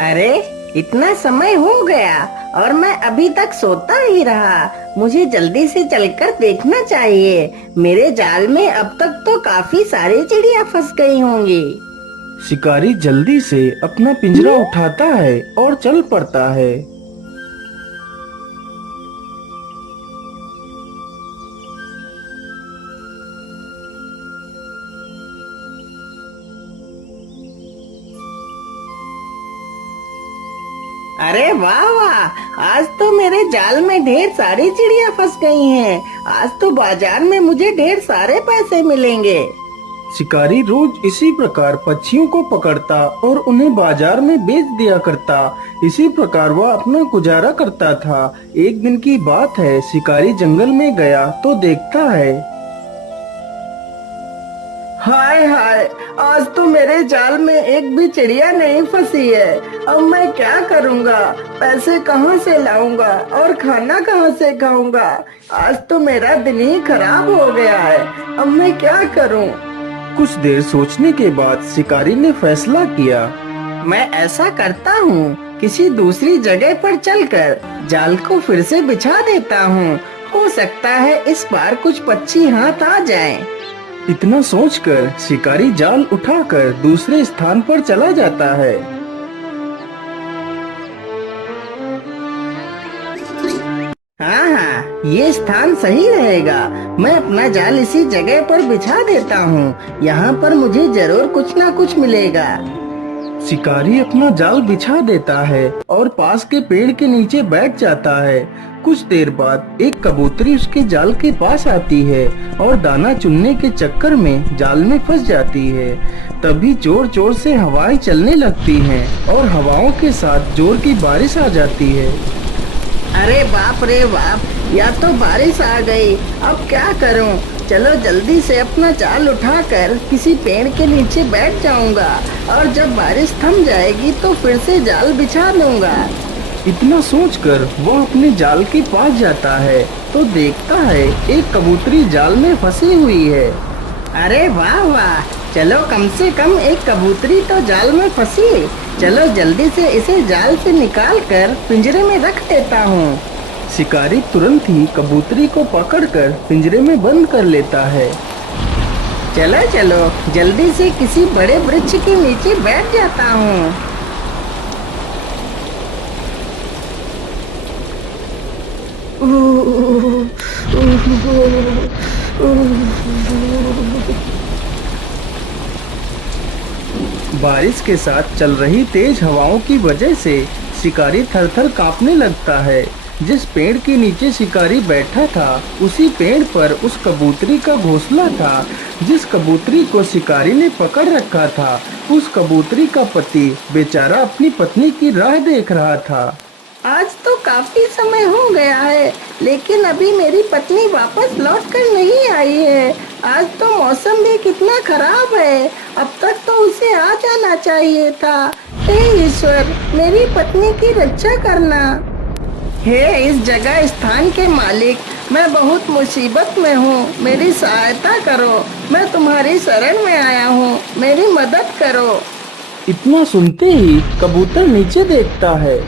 अरे, इतना समय हो गया और मैं अभी तक सोता ही रहा। मुझे जल्दी से चलकर देखना चाहिए। मेरे जाल में अब तक तो काफी सारी चिड़िया फंस गई होंगी। शिकारी जल्दी से अपना पिंजरा उठाता है और चल पड़ता है। अरे वाह वाह, आज तो मेरे जाल में ढेर सारी चिड़िया फंस गई हैं। आज तो बाजार में मुझे ढेर सारे पैसे मिलेंगे। शिकारी रोज इसी प्रकार पक्षियों को पकड़ता और उन्हें बाजार में बेच दिया करता। इसी प्रकार वह अपना गुजारा करता था। एक दिन की बात है, शिकारी जंगल में गया तो देखता है, हाय हाय, आज तो मेरे जाल में एक भी चिड़िया नहीं फंसी है। अब मैं क्या करूँगा? पैसे कहाँ से लाऊंगा और खाना कहाँ से खाऊंगा? आज तो मेरा दिन ही खराब हो गया है। अब मैं क्या करूँ? कुछ देर सोचने के बाद शिकारी ने फैसला किया। मैं ऐसा करता हूँ, किसी दूसरी जगह पर चलकर जाल को फिर से बिछा देता हूँ। हो सकता है इस बार कुछ पक्षी हाथ आ जाएं। इतना सोचकर शिकारी जाल उठाकर दूसरे स्थान पर चला जाता है। हाँ हाँ, ये स्थान सही रहेगा। मैं अपना जाल इसी जगह पर बिछा देता हूँ। यहाँ पर मुझे जरूर कुछ ना कुछ मिलेगा। शिकारी अपना जाल बिछा देता है और पास के पेड़ के नीचे बैठ जाता है। कुछ देर बाद एक कबूतरी उसके जाल के पास आती है और दाना चुनने के चक्कर में जाल में फंस जाती है। तभी जोर जोर से हवाएं चलने लगती हैं और हवाओं के साथ जोर की बारिश आ जाती है। अरे बाप रे बाप, या तो बारिश आ गई। अब क्या करूं? चलो जल्दी से अपना जाल उठाकर किसी पेड़ के नीचे बैठ जाऊंगा और जब बारिश थम जाएगी तो फिर से जाल बिछा दूंगा। इतना सोचकर वह अपने जाल के पास जाता है तो देखता है एक कबूतरी जाल में फंसी हुई है। अरे वाह वाह, चलो कम से कम एक कबूतरी तो जाल में फंसी। चलो जल्दी से इसे जाल से निकाल कर पिंजरे में रख देता हूँ। शिकारी तुरंत ही कबूतरी को पकड़कर पिंजरे में बंद कर लेता है। चलो चलो जल्दी से किसी बड़े वृक्ष के नीचे बैठ जाता हूँ। बारिश के साथ चल रही तेज हवाओं की वजह से शिकारी थर-थर कांपने लगता है। जिस पेड़ के नीचे शिकारी बैठा था उसी पेड़ पर उस कबूतरी का घोंसला था। जिस कबूतरी को शिकारी ने पकड़ रखा था उस कबूतरी का पति बेचारा अपनी पत्नी की राह देख रहा था। आज तो काफी समय हो गया है, लेकिन अभी मेरी पत्नी वापस लौट कर नहीं आई है। आज तो मौसम भी कितना खराब है। अब तक तो उसे आ जाना चाहिए था। हे ईश्वर, मेरी पत्नी की रक्षा करना। हे इस जगह स्थान के मालिक, मैं बहुत मुसीबत में हूँ। मेरी सहायता करो। मैं तुम्हारी शरण में आया हूँ, मेरी मदद करो। इतना सुनते ही कबूतर नीचे देखता है।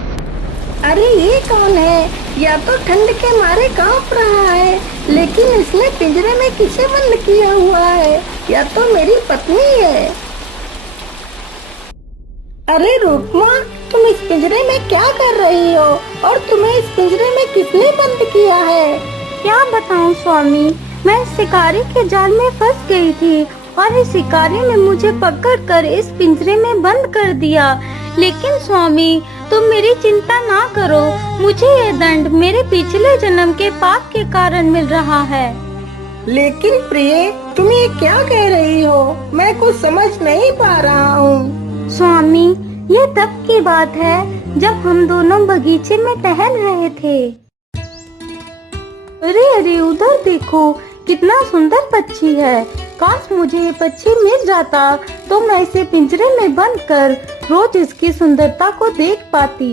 अरे ये कौन है? या तो ठंड के मारे कांप रहा है, लेकिन इसने पिंजरे में किसे बंद किया हुआ है? या तो मेरी पत्नी है। अरे रूपमा, तुम इस पिंजरे में क्या कर रही हो और तुम्हें इस पिंजरे में किसने बंद किया है? क्या बताऊं स्वामी, मैं शिकारी के जाल में फंस गई थी और इस शिकारी ने मुझे पकड़कर इस पिंजरे में बंद कर दिया। लेकिन स्वामी, तुम मेरी चिंता ना करो। मुझे ये दंड मेरे पिछले जन्म के पाप के कारण मिल रहा है। लेकिन प्रिय, तुम ये क्या कह रही हो? मैं कुछ समझ नहीं पा रहा हूँ। स्वामी, ये तब की बात है जब हम दोनों बगीचे में टहल रहे थे। अरे अरे, उधर देखो, कितना सुंदर पक्षी है। काश मुझे ये पक्षी मिल जाता तो मैं इसे पिंजरे में बंद कर रोज इसकी सुंदरता को देख पाती।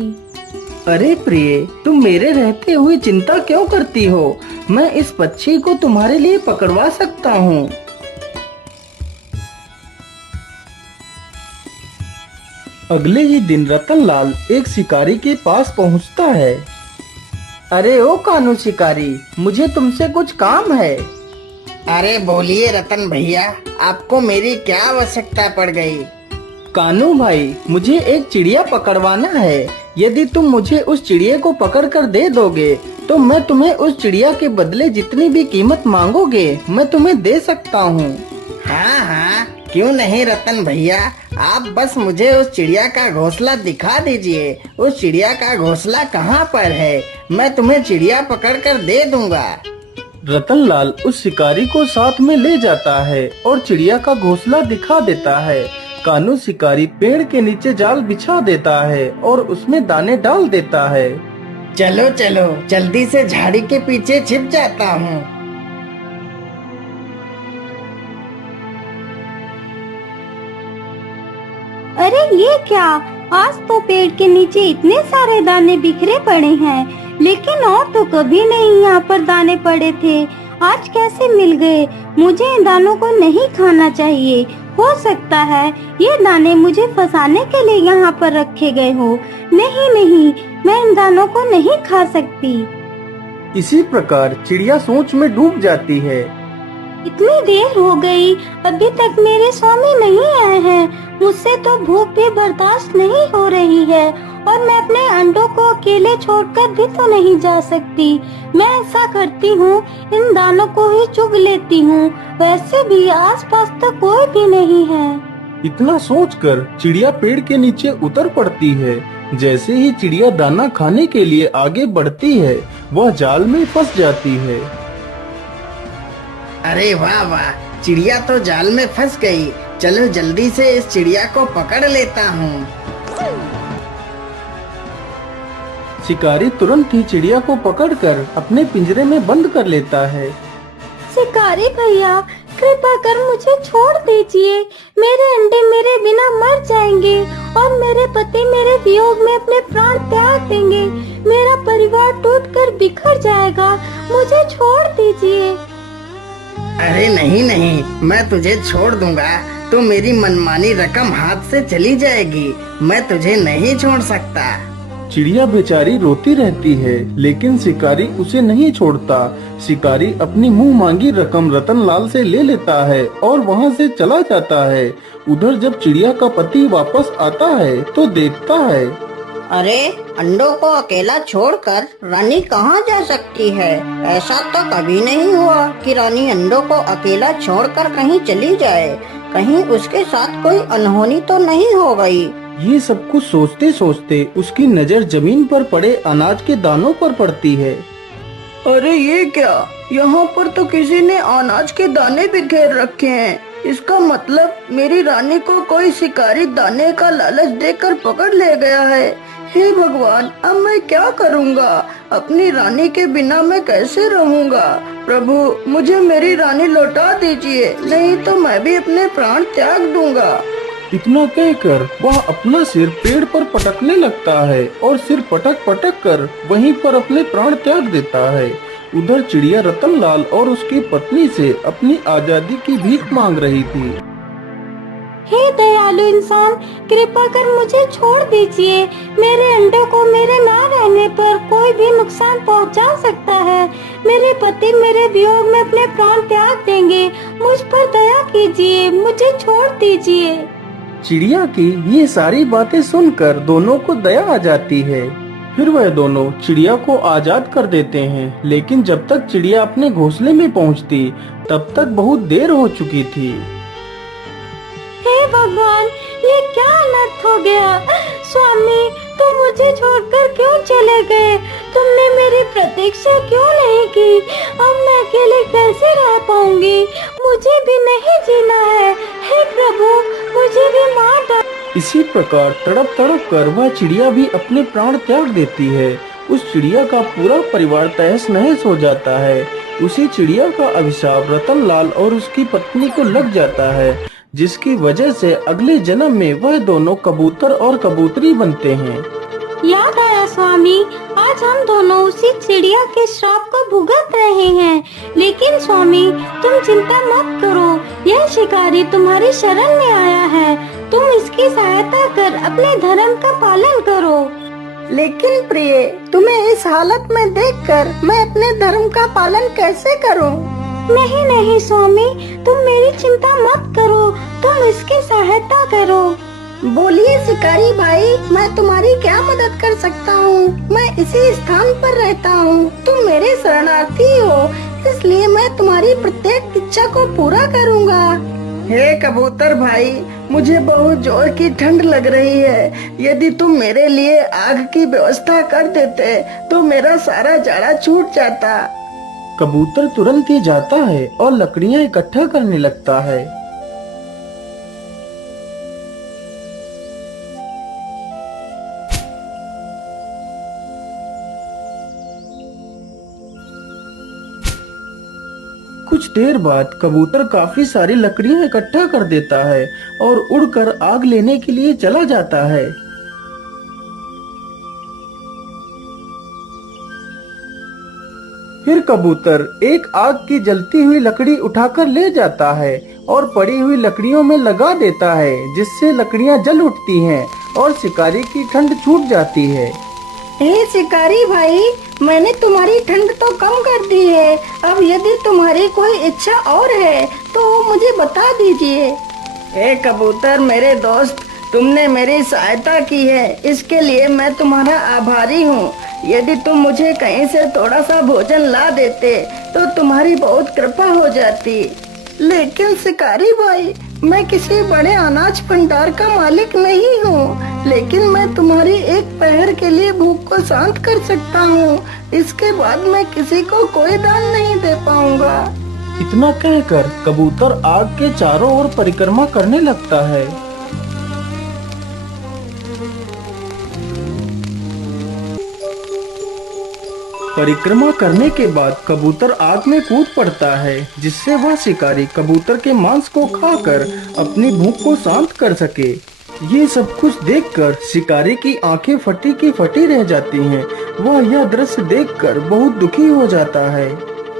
अरे प्रिय, तुम मेरे रहते हुए चिंता क्यों करती हो? मैं इस पक्षी को तुम्हारे लिए पकड़वा सकता हूँ। अगले ही दिन रतनलाल एक शिकारी के पास पहुंचता है। अरे ओ कानू शिकारी, मुझे तुमसे कुछ काम है। अरे बोलिए रतन भैया, आपको मेरी क्या आवश्यकता पड़ गई? कानू भाई, मुझे एक चिड़िया पकड़वाना है। यदि तुम मुझे उस चिड़िया को पकड़ कर दे दोगे तो मैं तुम्हें उस चिड़िया के बदले जितनी भी कीमत मांगोगे मैं तुम्हें दे सकता हूँ। हाँ हाँ, क्यों नहीं रतन भैया, आप बस मुझे उस चिड़िया का घोंसला दिखा दीजिए। उस चिड़िया का घोंसला कहाँ पर है, मैं तुम्हें चिड़िया पकड़ कर दे दूंगा। रतनलाल उस शिकारी को साथ में ले जाता है और चिड़िया का घोंसला दिखा देता है। कानू शिकारी पेड़ के नीचे जाल बिछा देता है और उसमें दाने डाल देता है। चलो चलो, जल्दी से झाड़ी के पीछे छिप जाता हूँ। अरे ये क्या, आज तो पेड़ के नीचे इतने सारे दाने बिखरे पड़े हैं, लेकिन और तो कभी नहीं यहाँ पर दाने पड़े थे। आज कैसे मिल गए? मुझे इन दानों को नहीं खाना चाहिए। हो सकता है ये दाने मुझे फंसाने के लिए यहाँ पर रखे गए हो। नहीं नहीं, मैं इन दानों को नहीं खा सकती। इसी प्रकार चिड़िया सोच में डूब जाती है। इतनी देर हो गई, अभी तक मेरे स्वामी नहीं आए हैं। मुझसे तो भूख भी बर्दाश्त नहीं हो रही है और मैं अपने अंडों को अकेले छोड़कर भी तो नहीं जा सकती। मैं ऐसा करती हूँ, इन दानों को ही चुग लेती हूँ। वैसे भी आसपास तो कोई भी नहीं है। इतना सोचकर चिड़िया पेड़ के नीचे उतर पड़ती है। जैसे ही चिड़िया दाना खाने के लिए आगे बढ़ती है, वह जाल में फंस जाती है। अरे वाह वाह, चिड़िया तो जाल में फंस गई। चलो जल्दी से इस चिड़िया को पकड़ लेता हूँ। शिकारी तुरंत ही चिड़िया को पकड़कर अपने पिंजरे में बंद कर लेता है। शिकारी भैया, कृपा कर मुझे छोड़ दीजिए। मेरे अंडे मेरे बिना मर जाएंगे और मेरे पति मेरे वियोग में अपने प्राण त्याग देंगे। मेरा परिवार टूटकर बिखर जाएगा। मुझे छोड़ दीजिए। अरे नहीं नहीं, मैं तुझे छोड़ दूंगा तो मेरी मनमानी रकम हाथ से चली जाएगी। मैं तुझे नहीं छोड़ सकता। चिड़िया बेचारी रोती रहती है, लेकिन शिकारी उसे नहीं छोड़ता। शिकारी अपनी मुंह मांगी रकम रतनलाल से ले लेता है और वहां से चला जाता है। उधर जब चिड़िया का पति वापस आता है तो देखता है, अरे अंडों को अकेला छोड़कर रानी कहाँ जा सकती है? ऐसा तो कभी नहीं हुआ कि रानी अंडों को अकेला छोड़कर कहीं चली जाए। कहीं उसके साथ कोई अनहोनी तो नहीं हो गई। ये सब कुछ सोचते सोचते उसकी नजर जमीन पर पड़े अनाज के दानों पर पड़ती है। अरे ये क्या, यहाँ पर तो किसी ने अनाज के दाने बिखेर रखे हैं। इसका मतलब मेरी रानी को कोई शिकारी दाने का लालच देकर पकड़ ले गया है। हे भगवान, अब मैं क्या करूँगा? अपनी रानी के बिना मैं कैसे रहूँगा? प्रभु, मुझे मेरी रानी लौटा दीजिए, नहीं तो मैं भी अपने प्राण त्याग दूंगा। इतना कहकर वह अपना सिर पेड़ पर पटकने लगता है और सिर पटक पटक कर वहीं पर अपने प्राण त्याग देता है। उधर चिड़िया रतनलाल और उसकी पत्नी से अपनी आजादी की भीख मांग रही थी। हे दयालु इंसान, कृपा कर मुझे छोड़ दीजिए। मेरे अंडों को मेरे ना रहने पर कोई भी नुकसान पहुंचा सकता है। मेरे पति मेरे वियोग में अपने प्राण त्याग देंगे। मुझ पर दया कीजिए, मुझे छोड़ दीजिए। चिड़िया की ये सारी बातें सुनकर दोनों को दया आ जाती है। फिर वह दोनों चिड़िया को आजाद कर देते हैं, लेकिन जब तक चिड़िया अपने घोंसले में पहुंचती तब तक बहुत देर हो चुकी थी। हे भगवान, ये क्या अनर्थ हो गया? स्वामी, तुम मुझे छोड़कर क्यों चले गए? तुमने मेरी प्रतीक्षा क्यों नहीं की? अब मैं अकेले कैसे रह पाऊंगी? मुझे भी नहीं जीना है। हे प्रभु, मुझे भी मार डालो। इसी प्रकार तड़प तड़प कर वह चिड़िया भी अपने प्राण त्याग देती है। उस चिड़िया का पूरा परिवार तहस नहस हो जाता है। उसी चिड़िया का अभिशाप रतनलाल और उसकी पत्नी को लग जाता है, जिसकी वजह से अगले जन्म में वह दोनों कबूतर और कबूतरी बनते हैं। याद आया स्वामी, आज हम दोनों उसी चिड़िया के श्राप को भुगत रहे हैं। लेकिन स्वामी, तुम चिंता मत करो, यह शिकारी तुम्हारी शरण में आया है। तुम इसकी सहायता कर अपने धर्म का पालन करो। लेकिन प्रिय, तुम्हें इस हालत में देखकर मैं अपने धर्म का पालन कैसे करूं? नहीं नहीं स्वामी, तुम मेरी चिंता मत करो, तुम इसकी सहायता करो। बोलिए शिकारी भाई, मैं तुम्हारी क्या मदद कर सकता हूँ? मैं इसी स्थान पर रहता हूँ, तुम मेरे शरणार्थी हो, इसलिए मैं तुम्हारी प्रत्येक इच्छा को पूरा करूँगा। हे कबूतर भाई, मुझे बहुत जोर की ठंड लग रही है। यदि तुम मेरे लिए आग की व्यवस्था कर देते तो मेरा सारा जाड़ा छूट जाता। कबूतर तुरंत ही जाता है और लकड़ियां इकट्ठा करने लगता है। कुछ देर बाद कबूतर काफी सारी लकड़ियां इकट्ठा कर देता है और उड़कर आग लेने के लिए चला जाता है। फिर कबूतर एक आग की जलती हुई लकड़ी उठाकर ले जाता है और पड़ी हुई लकड़ियों में लगा देता है, जिससे लकड़ियां जल उठती हैं और शिकारी की ठंड छूट जाती है। हे शिकारी भाई, मैंने तुम्हारी ठंड तो कम कर दी है। अब यदि तुम्हारी कोई इच्छा और है तो मुझे बता दीजिए। हे कबूतर मेरे दोस्त, तुमने मेरी सहायता की है, इसके लिए मैं तुम्हारा आभारी हूँ। यदि तुम मुझे कहीं से थोड़ा सा भोजन ला देते तो तुम्हारी बहुत कृपा हो जाती। लेकिन शिकारी भाई, मैं किसी बड़े अनाज भंडार का मालिक नहीं हूँ, लेकिन मैं तुम्हारी एक पहर के लिए भूख को शांत कर सकता हूँ। इसके बाद मैं किसी को कोई दान नहीं दे पाऊंगा। इतना कहकर कबूतर आग के चारों ओर परिक्रमा करने लगता है। परिक्रमा करने के बाद कबूतर आग में कूद पड़ता है, जिससे वह शिकारी कबूतर के मांस को खाकर अपनी भूख को शांत कर सके। ये सब कुछ देखकर शिकारी की आंखें फटी की फटी रह जाती हैं। वह यह दृश्य देखकर बहुत दुखी हो जाता है।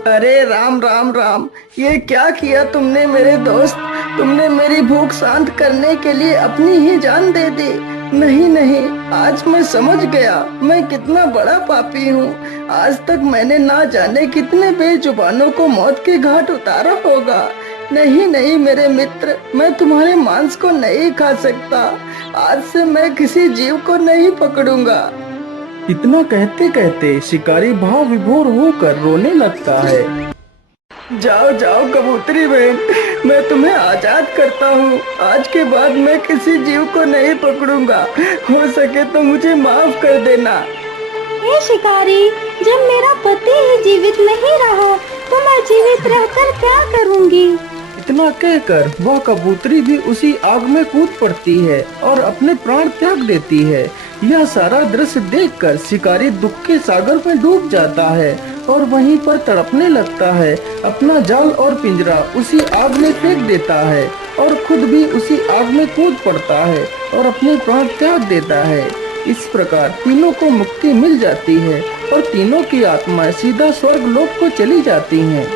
अरे राम राम राम, ये क्या किया तुमने मेरे दोस्त? तुमने मेरी भूख शांत करने के लिए अपनी ही जान दे दी। नहीं नहीं, आज मैं समझ गया मैं कितना बड़ा पापी हूँ। आज तक मैंने ना जाने कितने बेजुबानों को मौत के घाट उतारा होगा। नहीं नहीं मेरे मित्र, मैं तुम्हारे मांस को नहीं खा सकता। आज से मैं किसी जीव को नहीं पकड़ूंगा। इतना कहते कहते शिकारी भाव विभोर होकर रोने लगता है। जाओ जाओ कबूतरी बहन, मैं तुम्हें आजाद करता हूँ। आज के बाद मैं किसी जीव को नहीं पकड़ूंगा। हो सके तो मुझे माफ कर देना। हे शिकारी, जब मेरा पति ही जीवित नहीं रहा तो मैं जीवित रहकर क्या करूँगी? इतना कहकर वह कबूतरी भी उसी आग में कूद पड़ती है और अपने प्राण त्याग देती है। यह सारा दृश्य देखकर शिकारी दुख के सागर में डूब जाता है और वहीं पर तड़पने लगता है। अपना जाल और पिंजरा उसी आग में फेंक देता है और खुद भी उसी आग में कूद पड़ता है और अपने प्राण त्याग देता है। इस प्रकार तीनों को मुक्ति मिल जाती है और तीनों की आत्माएं सीधा स्वर्ग लोक को चली जाती हैं।